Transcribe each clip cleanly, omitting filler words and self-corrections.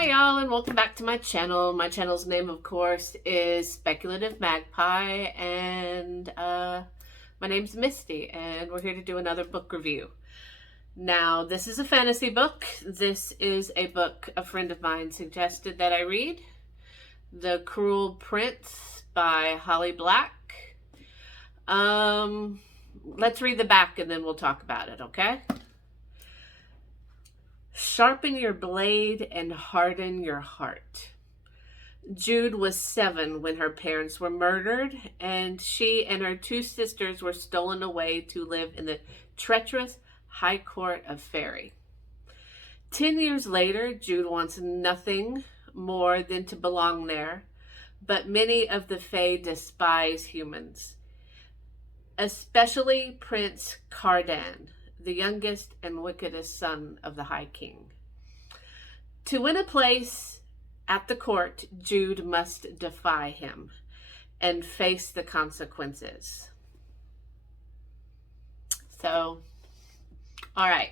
Hi y'all, and welcome back to my channel. My channel's name, of course, is Speculative Magpie, and my name's Misty, and we're here to do another book review. Now, this is a fantasy book. This is a book a friend of mine suggested that I read, The Cruel Prince by Holly Black. Let's read the back and then we'll talk about it, okay? Sharpen your blade and harden your heart. Jude was 7 when her parents were murdered, and she and her 2 sisters were stolen away to live in the treacherous High Court of Fairy. 10 years later, Jude wants nothing more than to belong there, but many of the Fae despise humans, especially Prince Cardan, the youngest and wickedest son of the High King. To win a place at the court, Jude must defy him and face the consequences. So, all right.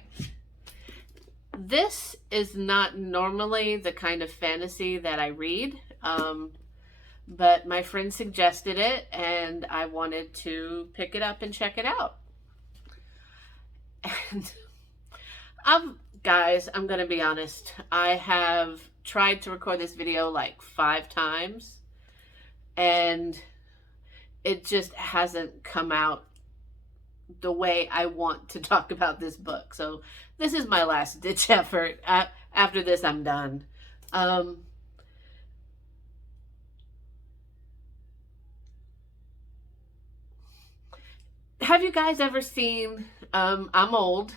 This is not normally the kind of fantasy that I read, but my friend suggested it, and I wanted to pick it up and check it out. And guys, I'm gonna be honest, I have tried to record this video like 5 times and it just hasn't come out the way I want to talk about this book. So this is my last ditch effort. After this, I'm done. Have you guys ever seen, I'm old,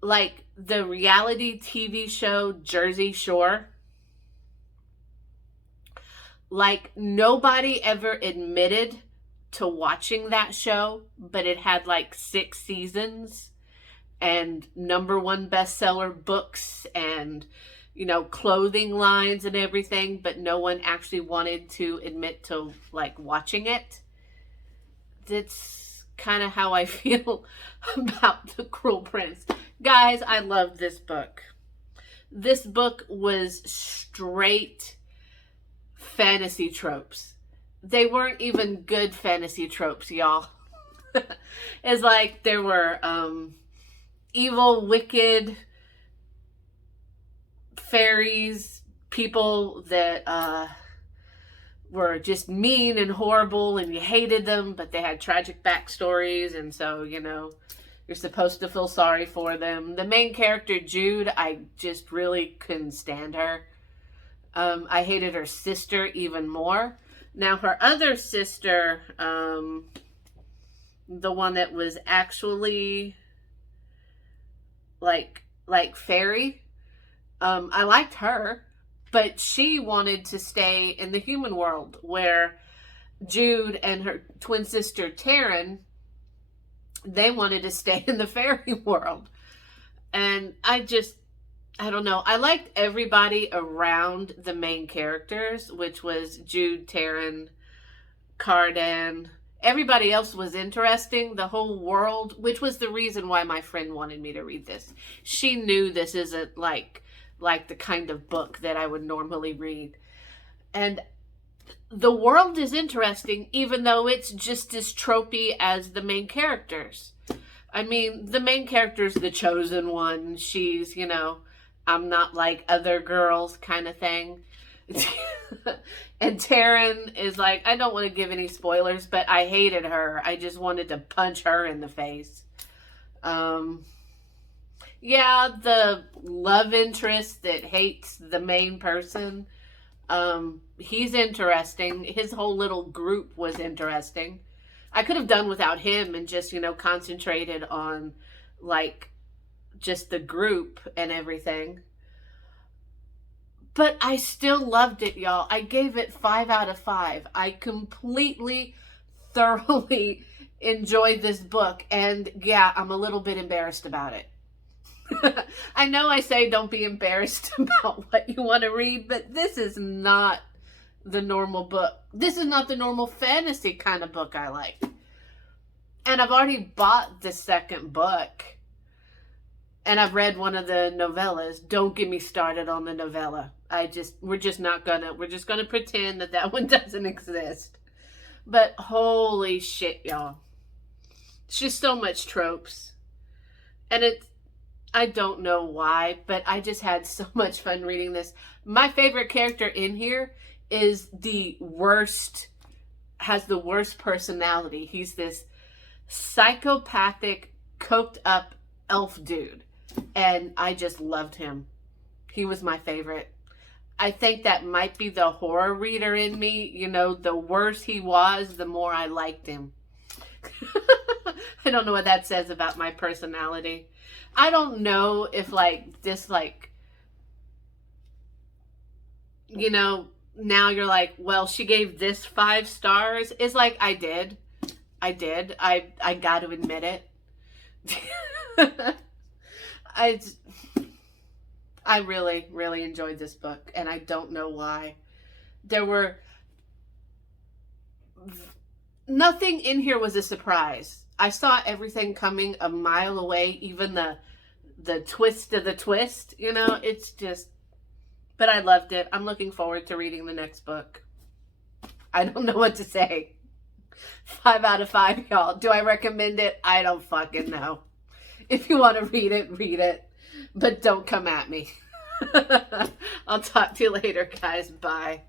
like the reality TV show Jersey Shore? Like, nobody ever admitted to watching that show, but it had like 6 seasons and #1 bestseller books and, you know, clothing lines and everything, but no one actually wanted to admit to like watching it. That's kind of how I feel about The Cruel Prince. Guys, I love this book. This book was straight fantasy tropes. They weren't even good fantasy tropes, y'all. It's like there were evil, wicked fairies, people that were just mean and horrible and you hated them, but they had tragic backstories, and so, you know, you're supposed to feel sorry for them. The main character, Jude, I just really couldn't stand her. I hated her sister even more. Now, her other sister, the one that was actually like fairy, I liked her. But she wanted to stay in the human world, where Jude and her twin sister Taryn, they wanted to stay in the fairy world. And I don't know. I liked everybody around the main characters, which was Jude, Taryn, Cardan. Everybody else was interesting. The whole world, which was the reason why my friend wanted me to read this. She knew this isn't like the kind of book that I would normally read. And the world is interesting, even though it's just as tropey as the main characters. I mean, the main character's the chosen one. She's, you know, I'm not like other girls kind of thing. And Taryn is like, I don't want to give any spoilers, but I hated her. I just wanted to punch her in the face. Yeah, the love interest that hates the main person, he's interesting. His whole little group was interesting. I could have done without him and just, you know, concentrated on, like, just the group and everything. But I still loved it, y'all. I gave it 5 out of 5. I completely, thoroughly enjoyed this book. And, yeah, I'm a little bit embarrassed about it. I know I say don't be embarrassed about what you want to read, but this is not the normal book. This is not the normal fantasy kind of book I like. And I've already bought the second book. And I've read one of the novellas. Don't get me started on the novella. We're just gonna pretend that one doesn't exist. But holy shit, y'all. It's just so much tropes. And I don't know why, but I just had so much fun reading this. My favorite character in here is has the worst personality. He's this psychopathic, coked up elf dude. And I just loved him. He was my favorite. I think that might be the horror reader in me. You know, the worse he was, the more I liked him. I don't know what that says about my personality. I don't know if you know, now you're like, well, she gave this 5 stars. It's like, I did. I got to admit it. I really, really enjoyed this book, and I don't know why. Nothing in here was a surprise. I saw everything coming a mile away, even the twist of the twist, you know, it's just, but I loved it. I'm looking forward to reading the next book. I don't know what to say. 5 out of 5, y'all. Do I recommend it? I don't fucking know. If you want to read it. But don't come at me. I'll talk to you later, guys. Bye.